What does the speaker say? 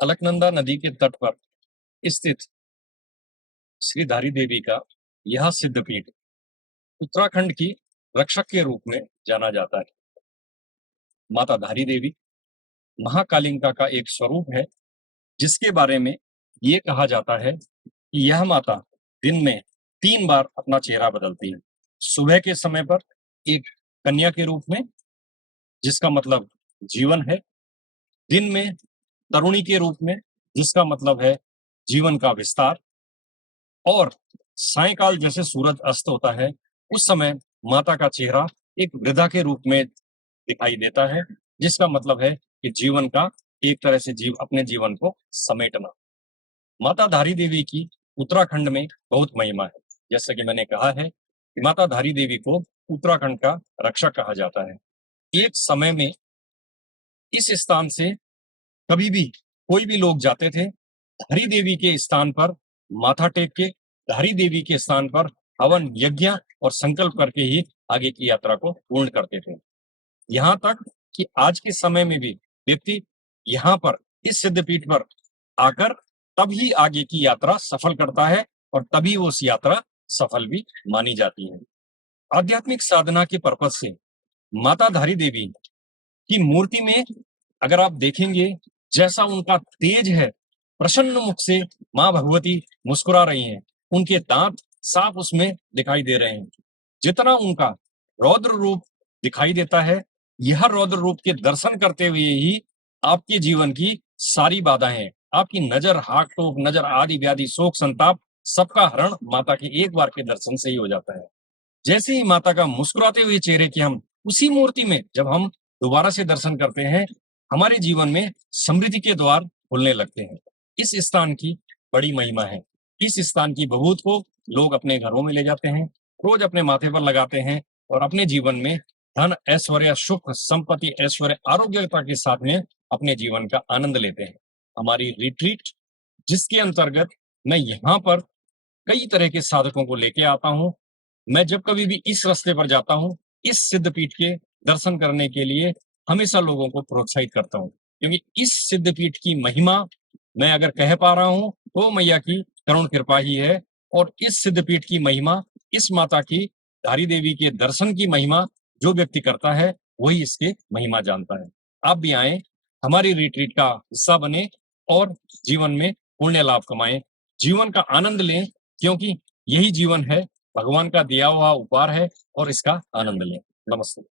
अलकनंदा नदी के तट पर स्थित श्री धारी देवी का यह सिद्धपीठ उत्तराखंड की रक्षक के रूप में जाना जाता है। माता धारी देवी महाकालिंका का एक स्वरूप है, जिसके बारे में ये कहा जाता है कि यह माता दिन में 3 बार अपना चेहरा बदलती है। सुबह के समय पर एक कन्या के रूप में, जिसका मतलब जीवन है। दिन में तरुणी के रूप में, जिसका मतलब है जीवन का विस्तार। और सायंकाल जैसे सूरज अस्त होता है, उस समय माता का चेहरा एक वृद्धा के रूप में दिखाई देता है, जिसका मतलब है कि जीवन का एक तरह से अपने जीवन को समेटना। माता धारी देवी की उत्तराखंड में बहुत महिमा है। जैसा कि मैंने कहा है कि माता धारी देवी को उत्तराखंड का रक्षक कहा जाता है। एक समय में इस स्थान से कभी भी कोई भी लोग जाते थे, धारी देवी के स्थान पर माथा टेक के, धारी देवी के स्थान पर हवन यज्ञ और संकल्प करके ही आगे की यात्रा को पूर्ण करते थे। यहाँ तक कि आज के समय में भी व्यक्ति यहाँ पर इस सिद्धपीठ पर आकर तभी आगे की यात्रा सफल करता है और तभी वो उस यात्रा सफल भी मानी जाती है। आध्यात्मिक साधना के पर्पज से माता धारी देवी की मूर्ति में अगर आप देखेंगे, जैसा उनका तेज है, प्रसन्न मुख से मां भगवती मुस्कुरा रही हैं, उनके दांत साफ उसमें दिखाई दे रहे हैं। जितना उनका रौद्र रूप दिखाई देता है, यह रौद्र रूप के दर्शन करते हुए ही आपके जीवन की सारी बाधाएं, आपकी नजर, हाक टोक, नजर आदि व्याधि, शोक, संताप, सबका हरण माता के एक बार के दर्शन से ही हो जाता है। जैसे ही माता का मुस्कुराते हुए चेहरे की हम उसी मूर्ति में जब हम दोबारा से दर्शन करते हैं, हमारे जीवन में समृद्धि के द्वार खुलने लगते हैं। इस स्थान की बड़ी महिमा है। इस स्थान की भभूत को लोग अपने घरों में ले जाते हैं, रोज अपने माथे पर लगाते हैं और अपने जीवन में धन, ऐश्वर्य, सुख, संपत्ति, ऐश्वर्य, आरोग्यता के साथ में अपने जीवन का आनंद लेते हैं। हमारी रिट्रीट, जिसके अंतर्गत मैं यहाँ पर कई तरह के साधकों को लेके आता हूँ। मैं जब कभी भी इस रास्ते पर जाता हूँ, इस सिद्धपीठ के दर्शन करने के लिए हमेशा लोगों को प्रोत्साहित करता हूँ, क्योंकि इस सिद्धपीठ की महिमा मैं अगर कह पा रहा हूँ तो मैया की करुण कृपा ही है। और इस सिद्धपीठ की महिमा, इस माता की धारी देवी के दर्शन की महिमा जो व्यक्ति करता है, वही इसके महिमा जानता है। आप भी आए, हमारी रिट्रीट का हिस्सा बने और जीवन में पुण्य लाभ कमाएं, जीवन का आनंद लें, क्योंकि यही जीवन है, भगवान का दिया हुआ उपहार है और इसका आनंद लें। नमस्ते।